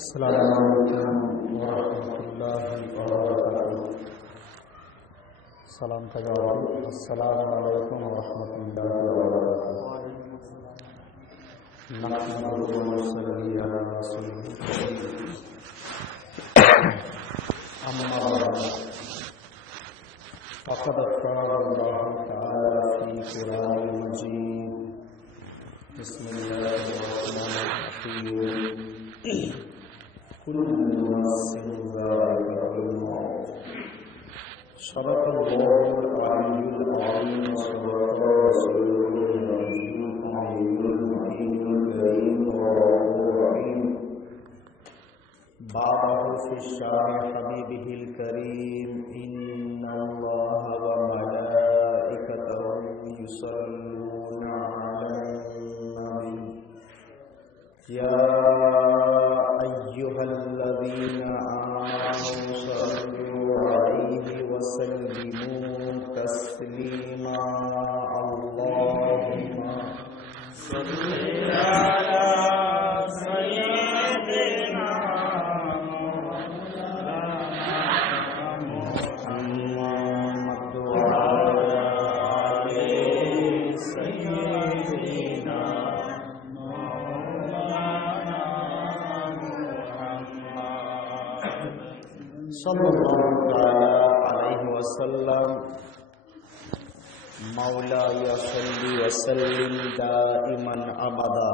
السلام علیکم ورحمۃ اللہ وبرکاتہ. سلام تجاوز. السلام علیکم ورحمۃ اللہ وبرکاتہ. نحمده ونصلي على رسوله الكريم. أما بعد فقد قال الله تعالى في قرآن المجيد. بسم الله الرحمن الرحيم. كل نفس ذائقة الموت. صدق الله العلي العظيم وصدق رسوله النبي الأمي المكين الكريم والرؤوف الرحيم. بعده في الشان حبيبه الكريم. إن الله وملائكته يصلون على النبي يا أيها الذين آمنوا صلوا عليه وسلموا تسليما. اللهم صل على سيدنا محمد وعلى آل سيدنا صلی اللہ تعالی علیہ وسلم. مولاي صل وسلم دائما ابدا.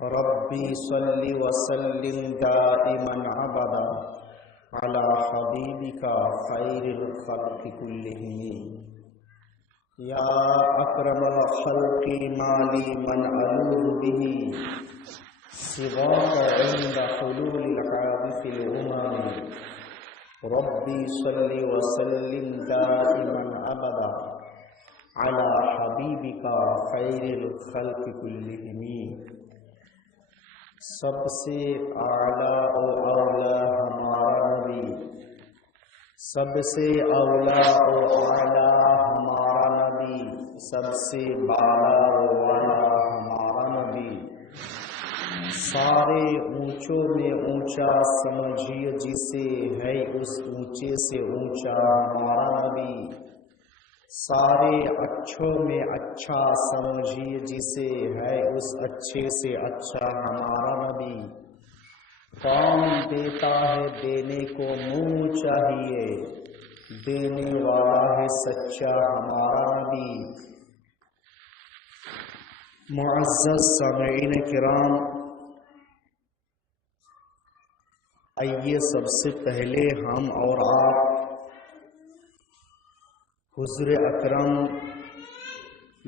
ربي صل وسلم دائما ابدا على حبيبك خير الخلق كلهم. يا اكرم الخلق ما لي من الوذ به سواك عند حلول الحادث الأمم. ربي صل وسلم دائما أبدا على حبيبك خير الخلق كلهم. سب سے اعلیٰ و اولا ہمارا نبی، سب سے اولا و اعلیٰ ہمارا نبی، سب سے بالا و والا ہمارا نبی. سارے اونچوں میں اونچا سمجھیے جسے ہے اس اونچے سے اونچا ہمارا نبی. سارے اچھوں میں اچھا سمجھیے جسے ہے اس اچھے سے اچھا ہمارا نبی. کون دیتا ہے دینے کو منہ چاہیے، دینے والا ہے سچا ہمارا نبی. معزز سامعین کرام، آئیے سب سے پہلے ہم اور آپ حضور اکرم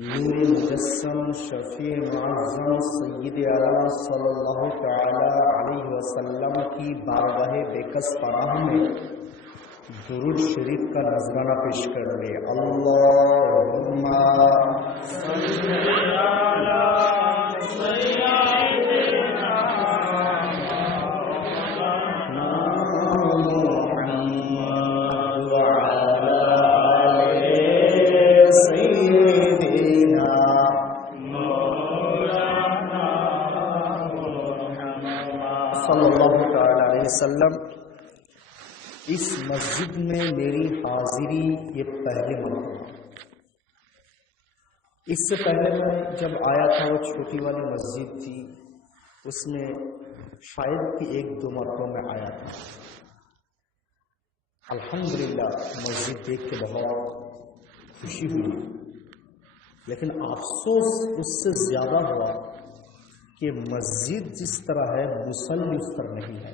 نور مجسم شفیع معظم سید اعلیٰ صلی اللہ تعالی علیہ وسلم کی بارگاہ بیکس پناہ میں درود شریف کا نذرانہ پیش کر لیں. اللہم صلی علی صلی اللہ تعالی علیہ وسلم. اس مسجد میں میری حاضری یہ پہلے مرتبہ. اس سے پہلے میں جب آیا تھا وہ چھوٹی والی مسجد تھی، اس میں شاید کہ 1-2 مرتبہ میں آیا تھا. الحمدللہ مسجد دیکھ کے بہت خوشی ہوئی، لیکن افسوس اس سے زیادہ ہوا کہ مسجد جس طرح ہے مصلی اس طرح نہیں ہے.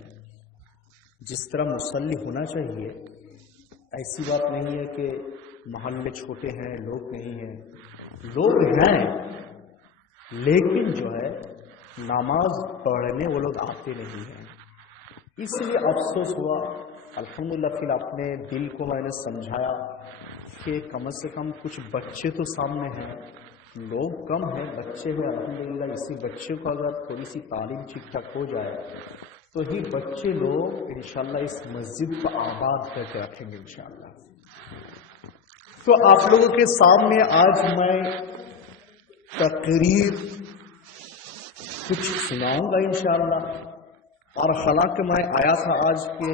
جس طرح مصلی ہونا چاہیے، ایسی بات نہیں ہے کہ محلے چھوٹے ہیں لوگ نہیں ہیں، لوگ ہیں لیکن جو ہے نماز پڑھنے وہ لوگ آتے نہیں ہیں. اس لیے افسوس ہوا. الحمدللہ پھر اپنے دل کو میں نے سمجھایا کہ کم سے کم کچھ بچے تو سامنے ہیں، لوگ کم ہیں، بچے ہیں. الحمدللہ اسی بچے کو اگر تھوڑی سی تعلیم ٹھیک ٹھاک ہو جائے تو ہی بچے لوگ انشاءاللہ اس مسجد کو آباد کر کے رکھیں گے انشاءاللہ. تو آپ لوگوں کے سامنے آج میں تقریر کچھ سناؤں گا انشاءاللہ، اور حالانکہ میں آیا تھا آج کہ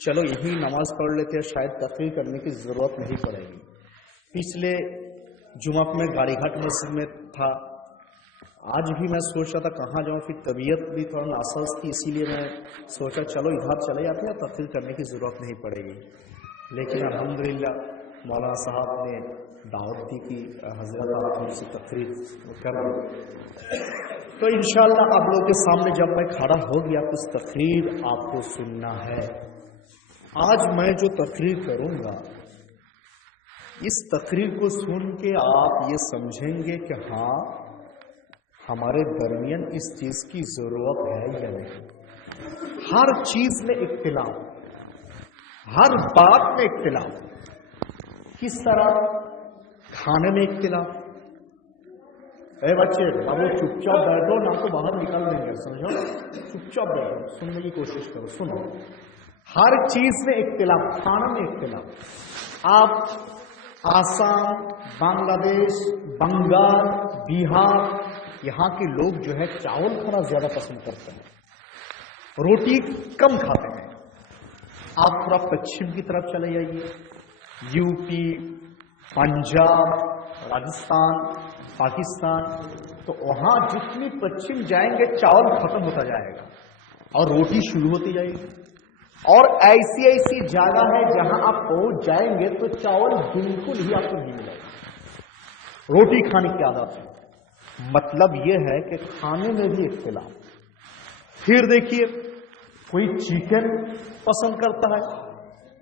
چلو یہی نماز پڑھ لیتے ہیں، شاید تقریر کرنے کی ضرورت نہیں پڑے گی. پچھلے جمعہ میں گاڑی گھاٹ مسجد میں تھا، آج بھی میں سوچ رہا تھا کہاں جاؤں، پھر طبیعت بھی تھوڑا ناساز تھی، اسی لیے میں سوچا چلو ادھر چلے جاتے ہیں، تقریر کرنے کی ضرورت نہیں پڑے گی. لیکن الحمدللہ مولانا صاحب نے دعوت دی کہ حضرت آپ تھوڑی سی تقریر کر دیں، تو انشاءاللہ آپ لوگوں کے سامنے جب میں کھڑا ہو گیا کچھ تقریر آپ کو سننا ہے. آج میں جو تقریر کروں گا اس تقریر کو سن کے آپ یہ سمجھیں گے کہ ہاں ہمارے درمیان اس چیز کی ضرورت ہے یا نہیں. ہر چیز میں اختلاف، ہر بات میں اختلاف. کس طرح؟ کھانے میں اختلاف. اے بچے اب وہ چپ چاپ بیٹھو نہ تو باہر نکال دیں گے، سمجھو، چپ چاپ بیٹھو، سننے کی کوشش کرو، سنو. ہر چیز میں اختلاف، کھانا میں اختلاف. آپ آسام، بنگلہ دیش، بنگال، بہار، یہاں کے لوگ جو ہے چاول کھانا زیادہ پسند کرتے ہیں، روٹی کم کھاتے ہیں. آپ تھوڑا پچھم کی طرف چلے جائیے، یو پی، پنجاب، راجستھان، پاکستان، تو وہاں جتنی پچھم جائیں گے چاول ختم ہوتا جائے گا اور روٹی شروع ہوتی جائے گی. اور ایسی ایسی جگہ ہے جہاں آپ پہنچ جائیں گے تو چاول بالکل ہی آپ کو نہیں ملے گا، روٹی کھانے کی عادت ہے. مطلب یہ ہے کہ کھانے میں بھی اختلاف. پھر دیکھیے کوئی چکن پسند کرتا ہے،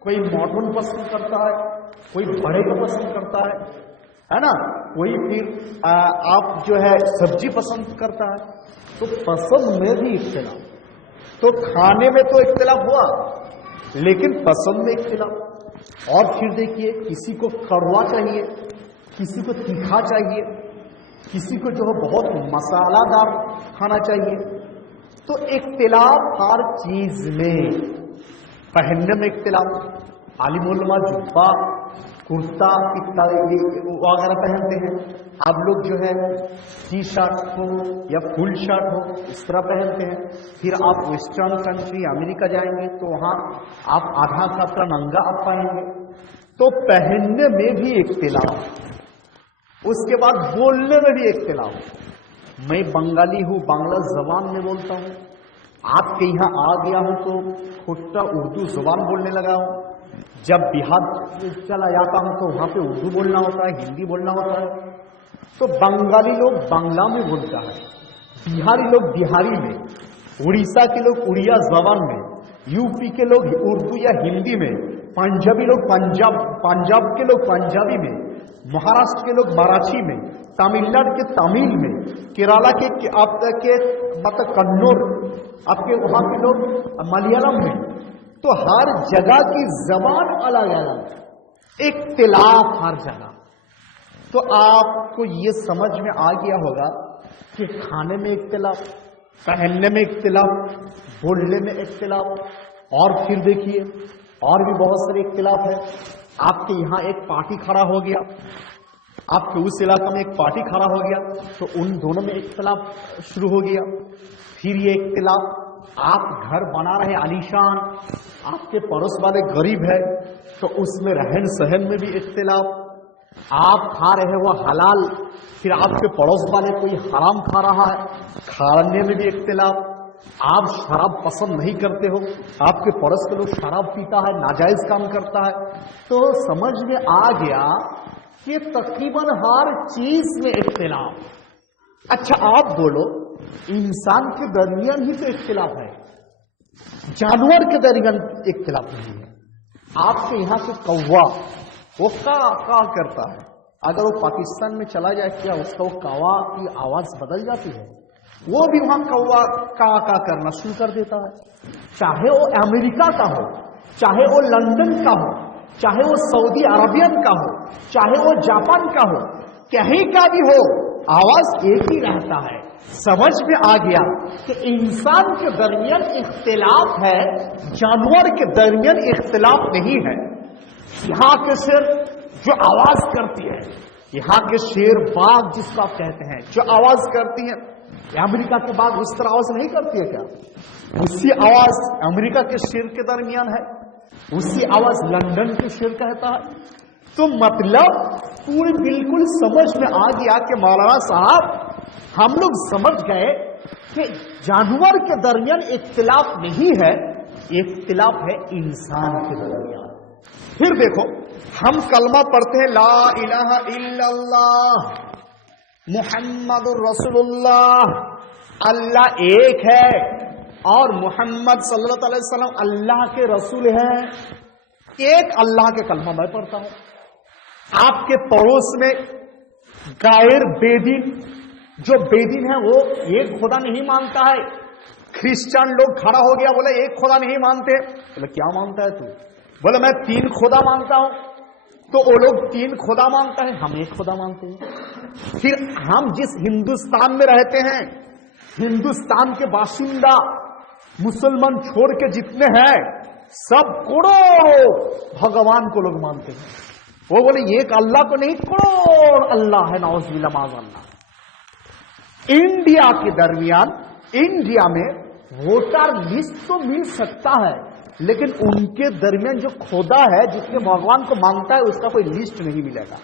کوئی مٹن پسند کرتا ہے، کوئی بڑے کو پسند کرتا ہے نا، کوئی پھر آپ جو ہے سبزی پسند کرتا ہے. تو پسند میں بھی اختلاف. تو کھانے میں تو اختلاف ہوا لیکن پسند میں اختلاف. اور پھر دیکھیے کسی کو کڑوا چاہیے، کسی کو تیکھا چاہیے، کسی کو جو ہے بہت مسالہ دار کھانا چاہیے. تو اختلاف ہر چیز میں. پہننے میں اختلاف، عالم علماء جبہ، کرتا وغیرہ پہنتے ہیں. اب لوگ جو ہے ٹی شرٹ ہو یا فل شرٹ ہو اس طرح پہنتے ہیں. پھر آپ ویسٹرن کنٹری امریکہ جائیں گے تو وہاں آپ آدھا کپڑا ننگا آپ پائیں گے. تو پہننے میں بھی اختلاف. اس کے بعد بولنے میں بھی اختلاف. میں بنگالی ہوں، بنگلہ زبان میں بولتا ہوں. آپ کے یہاں آ گیا ہوں تو کھٹا اردو زبان بولنے لگا ہوں. جب بہار چلا جاتا ہوں تو وہاں پہ اردو بولنا ہوتا ہے، ہندی بولنا ہوتا ہے. تو بنگالی لوگ بنگلہ میں بولتا ہے، بہاری لوگ بہاری میں، اڑیسہ کے لوگ اڑیا زبان میں، یو پی کے لوگ اردو یا ہندی میں، پنجابی لوگ پنجاب کے لوگ پنجابی میں، مہاراشٹر کے لوگ مراٹھی میں، تمل ناڈو کے تامل میں، کیرالہ کے آپ کے مطلب کنور، آپ کے وہاں کے لوگ ملیالم میں. تو ہر جگہ کی زبان الگ الگ، اختلاف ہر جگہ. تو آپ کو یہ سمجھ میں آ گیا ہوگا کہ کھانے میں اختلاف، پہننے میں اختلاف، بولنے میں اختلاف. اور پھر دیکھیے اور بھی بہت سارے اختلاف ہے. آپ کے یہاں ایک پارٹی کھڑا ہو گیا، آپ کے اس علاقے میں ایک پارٹی کھڑا ہو گیا تو ان دونوں میں اختلاف شروع ہو گیا. پھر یہ اختلاف، آپ گھر بنا رہے عالیشان، آپ کے پڑوس والے غریب ہے تو اس میں رہن سہن میں بھی اختلاف. آپ کھا رہے وہ حلال، پھر آپ کے پڑوس والے کوئی حرام کھا رہا ہے، کھانے میں بھی اختلاف. آپ شراب پسند نہیں کرتے ہو، آپ کے پڑوس کے لوگ شراب پیتا ہے، ناجائز کام کرتا ہے. تو سمجھ میں آ گیا کہ تقریباً ہر چیز میں اختلاف. اچھا آپ بولو، انسان کے درمیان ہی تو اختلاف ہے، جانور کے درمیان اختلاف نہیں ہے. آپ کے یہاں سے کوا وہ کا کرتا ہے، اگر وہ پاکستان میں چلا جائے کیا اس کا وہ کوا کی آواز بدل جاتی ہے؟ وہ بھی وہاں کوا کا کرنا شروع کر دیتا ہے. چاہے وہ امریکہ کا ہو، چاہے وہ لندن کا ہو، چاہے وہ سعودی عربین کا ہو، چاہے وہ جاپان کا ہو، کہیں کا بھی ہو، آواز ایک ہی رہتا ہے. سمجھ میں آ گیا کہ انسان کے درمیان اختلاف ہے، جانور کے درمیان اختلاف نہیں ہے. یہاں کے شیر جو آواز کرتی ہے، یہاں کے شیر باغ جس کو آپ کہتے ہیں جو آواز کرتی ہیں، امریکہ کے بعد اس طرح آواز نہیں کرتی ہے کیا؟ اسی آواز امریکہ کے شیر کے درمیان ہے، اسی آواز لندن کے شیر کہتا ہے. تو مطلب پوری بالکل سمجھ میں آ گیا کہ مولانا صاحب ہم لوگ سمجھ گئے کہ جانور کے درمیان اختلاف نہیں ہے، اختلاف ہے انسان کے درمیان. پھر دیکھو ہم کلمہ پڑھتے ہیں لا الہ الا اللہ محمد الرسول اللہ، اللہ ایک ہے اور محمد صلی اللہ علیہ وسلم اللہ کے رسول ہیں. ایک اللہ کے کلمہ میں پڑھتا ہوں. آپ کے پڑوس میں غیر بے دین، جو بے دین ہے وہ ایک خدا نہیں مانتا ہے. کرسچن لوگ کھڑا ہو گیا بولے ایک خدا نہیں مانتے. بولے کیا مانتا ہے تو؟ بولے میں 3 خدا مانتا ہوں. تو وہ لوگ 3 خدا مانتا ہے، ہم ایک خدا مانتے ہیں. پھر ہم جس ہندوستان میں رہتے ہیں، ہندوستان کے باشندہ مسلمان چھوڑ کے جتنے ہیں سب کروڑوں بھگوان کو لوگ مانتے ہیں. وہ بولے ایک اللہ کو نہیں، کروڑ اللہ ہے، نعوذ باللہ معاذ اللہ. انڈیا کے درمیان، انڈیا میں ووٹر لسٹ تو مل سکتا ہے لیکن ان کے درمیان جو خدا ہے جس کے بھگوان کو مانتا ہے اس کا کوئی لسٹ نہیں ملے گا.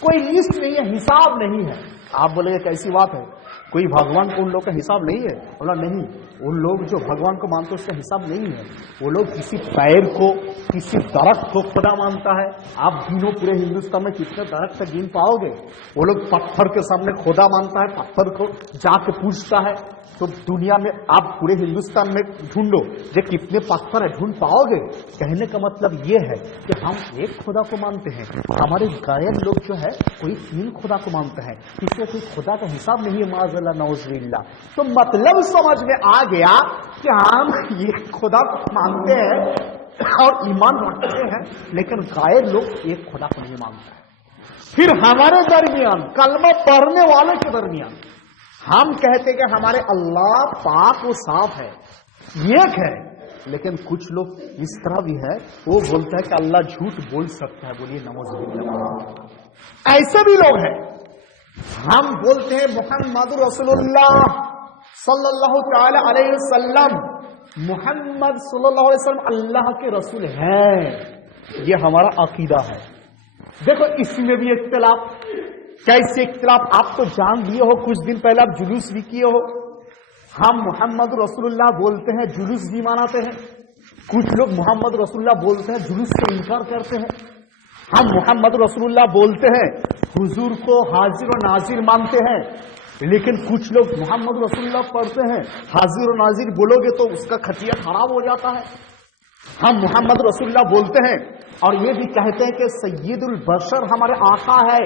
کوئی لسٹ نہیں ہے، حساب نہیں ہے. آپ بولے گے کیسی بات ہے، کوئی بھگوان کو ان لوگ کا حساب نہیں ہے؟ بولا نہیں، ان لوگ جو بھگوان کو مانتے اس کا حساب نہیں ہے. وہ لوگ کسی پیر کو، کسی درخت کو خدا مانتا ہے. آپ گنو پورے ہندوستان میں کتنے درخت گن پاؤ گے. وہ لوگ پتھر کے سامنے خدا مانتا ہے، پتھر کو جا کے پوچھتا ہے. تو دنیا میں آپ پورے ہندوستان میں ڈھونڈو یہ کتنے پتھر ہے، ڈھونڈ پاؤ گے. کہنے کا مطلب یہ ہے کہ ہم ایک خدا کو مانتے ہیں. ہمارے غیر لوگ جو ہے کوئی 3 خدا کو مانتا ہے، کسی کو کوئی خدا کا حساب نہیں ہے، معاذ اللہ نعوذ باللہ. تو مطلب سمجھ میں آ گیا کہ ہم یہ خدا کو مانتے ہیں اور ایمان رکھتے ہیں لیکن غیر لوگ ایک خدا کو نہیں مانتے ہیں. پھر ہمارے درمیان کلمہ پڑھنے والے کے درمیان ہم کہتے کہ ہمارے اللہ پاک و صاف ہے، ایک ہے. لیکن کچھ لوگ اس طرح بھی ہے وہ بولتا ہے کہ اللہ جھوٹ بول سکتا ہے. بولیے نعوذ باللہ. ایسے بھی لوگ ہیں. ہم بولتے ہیں محمد رسول اللہ صلی اللہ تعالی علیہ وسلم، محمد صلی اللہ علیہ وسلم اللہ کے رسول ہیں. یہ ہمارا عقیدہ ہے. دیکھو اس میں بھی اختلاف. کیسے اختلاف؟ آپ تو جان لیے ہو، کچھ دن پہلے آپ جلوس بھی کیے ہو. ہم محمد رسول اللہ بولتے ہیں، جلوس بھی مناتے ہیں. کچھ لوگ محمد رسول اللہ بولتے ہیں، جلوس سے انکار کرتے ہیں. ہم محمد رسول اللہ بولتے ہیں، حضور کو حاضر و ناظر مانتے ہیں. لیکن کچھ لوگ محمد رسول اللہ پڑھتے ہیں، حاضر و ناظر بولو گے تو اس کا کھٹیا خراب ہو جاتا ہے. ہم محمد رسول اللہ بولتے ہیں اور یہ بھی کہتے ہیں کہ سید البشر ہمارے آقا ہے.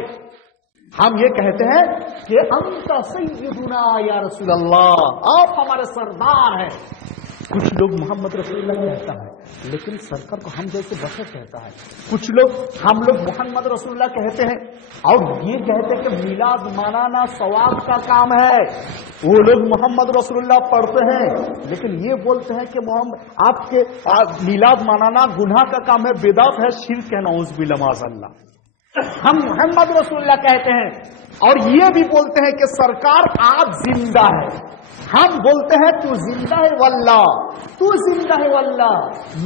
ہم یہ کہتے ہیں کہ انت سیدنا یا رسول اللہ، آپ ہمارے سردار ہیں. کچھ لوگ محمد رسول اللہ کہتا ہے لیکن سرکار کو ہم جیسے بشر کہتا ہے. کچھ لوگ ہم لوگ محمد رسول اللہ کہتے ہیں اور یہ کہتے ہیں کہ میلاد منانا ثواب کا کام ہے. وہ لوگ محمد رسول اللہ پڑھتے ہیں لیکن یہ بولتے ہیں کہ آپ کے میلاد منانا گناہ کا کام ہے، بدعت ہے، شرک ہے، نعوذ باللہ معاذ اللہ. ہم محمد رسول اللہ کہتے ہیں اور یہ بھی بولتے ہیں کہ سرکار آپ زندہ ہے. ہم بولتے ہیں تو زندہ ہے واللہ، تو زندہ ہے واللہ،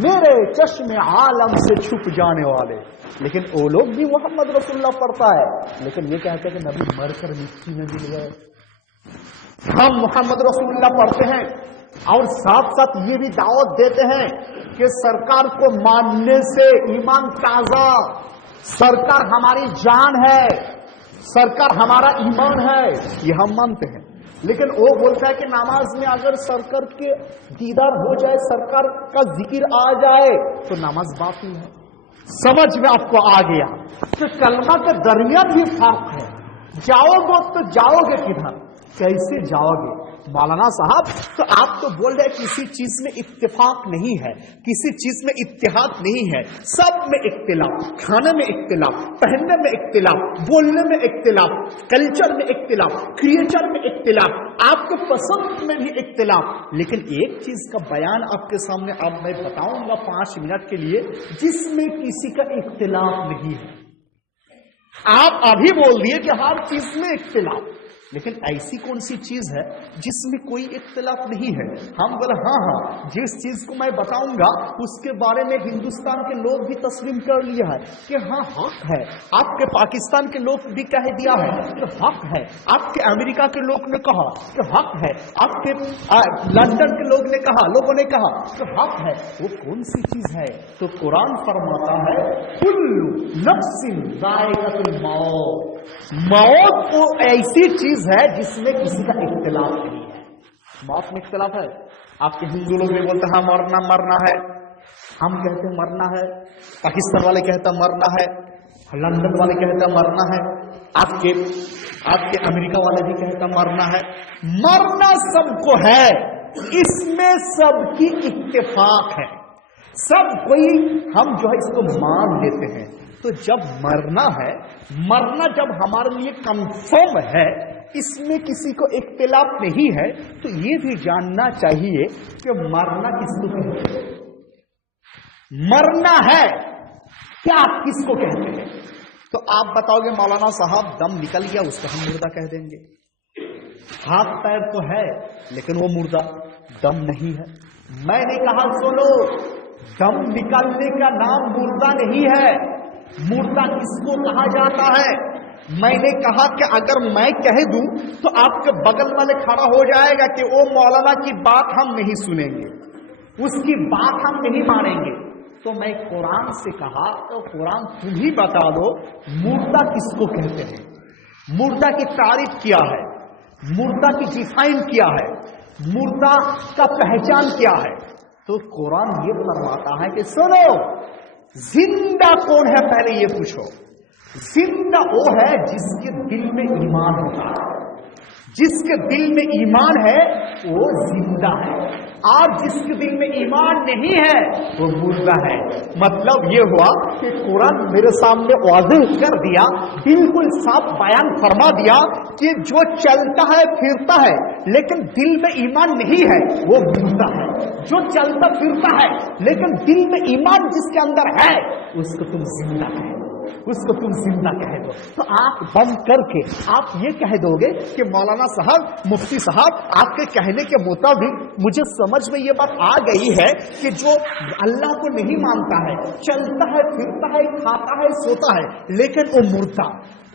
میرے چشم عالم سے چھپ جانے والے. لیکن وہ لوگ بھی محمد رسول اللہ پڑھتا ہے لیکن یہ کہتے ہیں کہ نبی مر کر مٹی میں مل گئے. ہم محمد رسول اللہ پڑھتے ہیں اور ساتھ ساتھ یہ بھی دعوت دیتے ہیں کہ سرکار کو ماننے سے ایمان تازہ، سرکار ہماری جان ہے، سرکار ہمارا ایمان ہے. یہ ہم مانتے ہیں. لیکن وہ بولتا ہے کہ نماز میں اگر سرکار کے دیدار ہو جائے، سرکار کا ذکر آ جائے تو نماز باطل ہے. سمجھ میں آپ کو آ گیا کہ کلمہ کے درمیان بھی فرق ہے. جاؤ گے تو جاؤ گے کدھر، کیسے جاؤ گے؟ مولانا صاحب تو آپ تو بول رہے کسی چیز میں اتفاق نہیں ہے، کسی چیز میں اتحاد نہیں ہے، سب میں اختلاف، کھانے میں اختلاف، پہننے میں اختلاف، بولنے میں اختلاف، کلچر میں اختلاف، کریچر میں اختلاف، آپ کو پسند میں بھی اختلاف. لیکن ایک چیز کا بیان آپ کے سامنے اب میں بتاؤں گا 5 منٹ کے لیے جس میں کسی کا اختلاف نہیں ہے. آپ ابھی بول دیے کہ ہر چیز میں اختلاف. لیکن ایسی کون سی چیز ہے جس میں کوئی اختلاف نہیں ہے؟ ہم بولے ہاں جس چیز کو میں بتاؤں گا اس کے بارے میں ہندوستان کے لوگ بھی تسلیم کر لیا ہے کہ ہاں حق ہے، آپ کے پاکستان کے لوگ بھی کہہ دیا ہے کہ حق ہے، آپ کے امریکہ کے لوگ نے کہا کہ حق ہے، آپ کے لندن کے لوگوں نے کہا کہ حق ہے۔ وہ کون سی چیز ہے؟ تو قرآن فرماتا ہے کل نفس ذائقۃ الموت، موت وہ ایسی چیز ہے جس میں کسی کا اختلاف نہیں ہے۔ موت میں اختلاف ہے؟ آپ کے ہندو لوگ بھی بولتے ہیں مرنا ہے، ہم کہتے ہیں مرنا ہے، پاکستان والے کہتے ہیں مرنا ہے، لندن والے کہتے ہیں مرنا ہے، آپ کے امریکہ والے بھی کہتے ہیں مرنا ہے۔ مرنا سب کو ہے، اس میں سب کی اتفاق ہے، سب کوئی ہم جو ہے اس کو مان لیتے ہیں۔ تو جب مرنا جب ہمارے لیے کنفرم ہے، اس میں کسی کو اختلاف نہیں ہے، تو یہ بھی جاننا چاہیے کہ مرنا کس کو کہتے ہیں، مرنا ہے کیا کس کو کہتے ہیں؟ تو آپ بتاؤ گے مولانا صاحب دم نکل گیا اس کو ہم مردہ کہہ دیں گے، ہاتھ پیر تو ہے لیکن وہ مردہ، دم نہیں ہے۔ میں نے کہا سنو، دم نکلنے کا نام مردہ نہیں ہے، مردہ کس کو کہا جاتا ہے؟ میں نے کہا کہ اگر میں کہہ دوں تو آپ کے بغل والے کھڑا ہو جائے گا کہ وہ مولانا کی بات ہم نہیں سنیں گے، اس کی بات ہم نہیں مانیں گے۔ تو میں قرآن سے کہا تو قرآن تم ہی بتا دو مردہ کس کو کہتے ہیں، مردہ کی تعریف کیا ہے، مردہ کی ڈیفائن کیا ہے، مردہ کا پہچان کیا ہے؟ تو قرآن یہ فرماتا ہے کہ سنو، زندہ کون ہے پہلے یہ پوچھو۔ زندہ وہ ہے جس کے دل میں ایمان ہوتا ہے، جس کے دل میں ایمان ہے وہ زندہ ہے، اور جس کے دل میں ایمان نہیں ہے وہ مردہ ہے۔ مطلب یہ ہوا کہ قرآن میرے سامنے واضح کر دیا، بالکل صاف بیان فرما دیا کہ جو چلتا ہے پھرتا ہے لیکن دل میں ایمان نہیں ہے وہ مردہ ہے، جو چلتا پھرتا ہے لیکن دل میں ایمان جس کے اندر ہے اس کو تم زندہ کہہ دو، اس کو تم زندہ کہہ دو۔ تو آپ بند کر کے آپ یہ کہہ دو گے کہ مولانا صاحب، مفتی صاحب، آپ کے کہنے کے مطابق مجھے سمجھ میں یہ بات آ گئی ہے کہ جو اللہ کو نہیں مانتا ہے، چلتا ہے پھرتا ہے کھاتا ہے سوتا ہے لیکن وہ مردہ،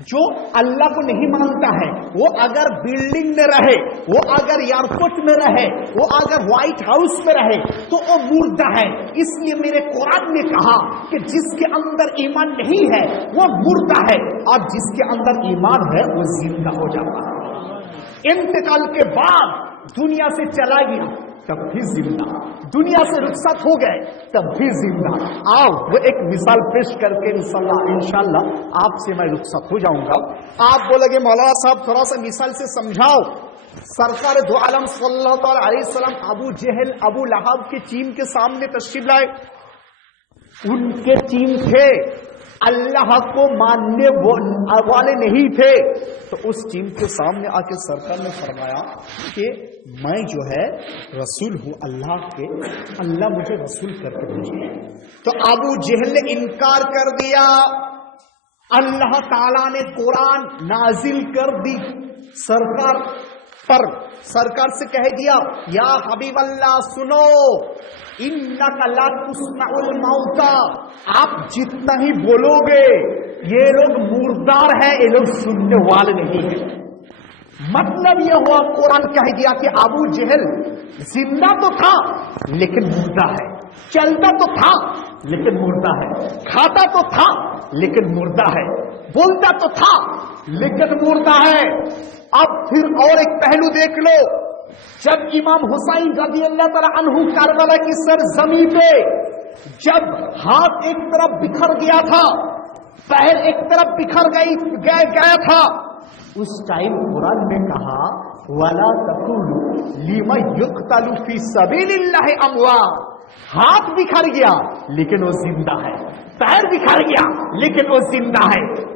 جو اللہ کو نہیں مانتا ہے وہ اگر بلڈنگ میں رہے، وہ اگر ایئرپورٹ میں رہے، وہ اگر وائٹ ہاؤس میں رہے تو وہ مردہ ہے۔ اس لیے میرے قرآن نے کہا کہ جس کے اندر ایمان نہیں ہے وہ مردہ ہے، اور جس کے اندر ایمان ہے وہ زندہ ہو جاتا ہے۔ انتقال کے بعد دنیا سے چلا گیا تب بھی زندہ، دنیا سے رخصت ہو گئے تب بھی زندہ۔ آؤ وہ ایک مثال پیش کر کے انشاءاللہ آپ سے میں رخصت ہو جاؤں گا۔ آپ بولے گے مولانا صاحب تھوڑا سا مثال سے سمجھاؤ۔ سرکار دو عالم صلی اللہ علیہ وسلم ابو جہل ابو لہب کے چین کے سامنے تشریف لائے، ان کے چین تھے، اللہ کو ماننے والے نہیں تھے، تو اس چین کے سامنے آ کے سرکار نے فرمایا کہ میں جو ہے رسول ہوں اللہ کے، اللہ مجھے رسول کر کے بھیجے۔ تو ابو جہل نے انکار کر دیا، اللہ تعالیٰ نے قرآن نازل کر دی سرکار پر، سرکار سے کہہ دیا یا حبیب اللہ سنو، انک لا تسمع الموتى، آپ جتنا ہی بولو گے یہ لوگ مردار ہیں، یہ لوگ سننے والے نہیں ہیں۔ مطلب یہ ہوا قرآن کہہ دیا کہ ابو جہل زندہ تو تھا لیکن مردہ ہے، چلتا تو تھا لیکن مردہ ہے، کھاتا تو تھا لیکن مردہ ہے، بولتا تو تھا لیکن مردہ ہے۔ اب پھر اور ایک پہلو دیکھ لو، جب امام حسین رضی اللہ تعالی عنہ کربلا کی سرزمین پہ جب ہاتھ ایک طرف بکھر گیا تھا، پیر ایک طرف بکھر گیا تھا، اس ٹائم قرآن نے کہا وَلَا تَقُولُوا لِمَن يُقْتَلُ فِي سَبِيلِ اللَّهِ أَمْوَاتٌ، ہاتھ بکھر گیا لیکن وہ زندہ ہے، پیر بکھر گیا لیکن وہ زندہ ہے۔